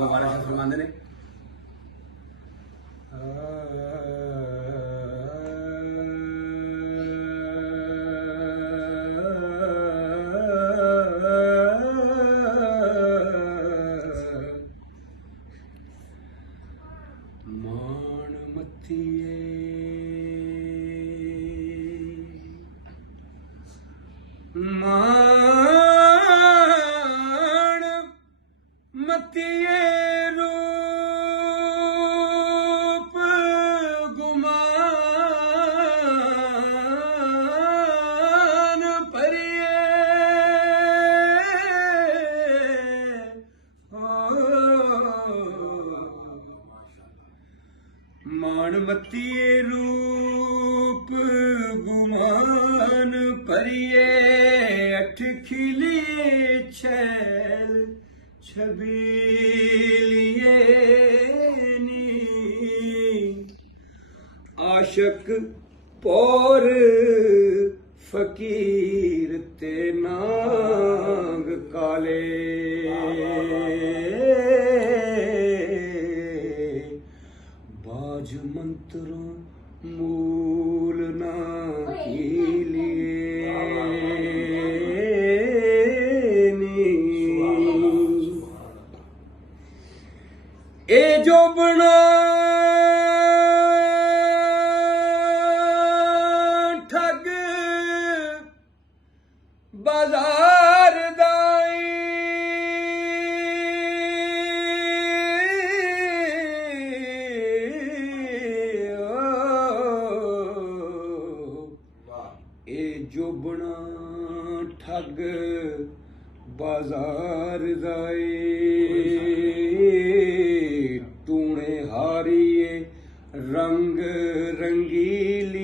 बाबा वाला शाह फरमाते ने मान मथिए मान मथिए रूप गुमान परिए मान मथिए रूप गुमान परिए अठ खिली छैल छबीलिए नी आशक पौर फकीर ते नाग काले बाज मंत्रों मूल ना कीलिए नी ए जो बना ठग बाजार दाई ए जोबना ठग बाजार दाई तूने हारिए रंग रंगीली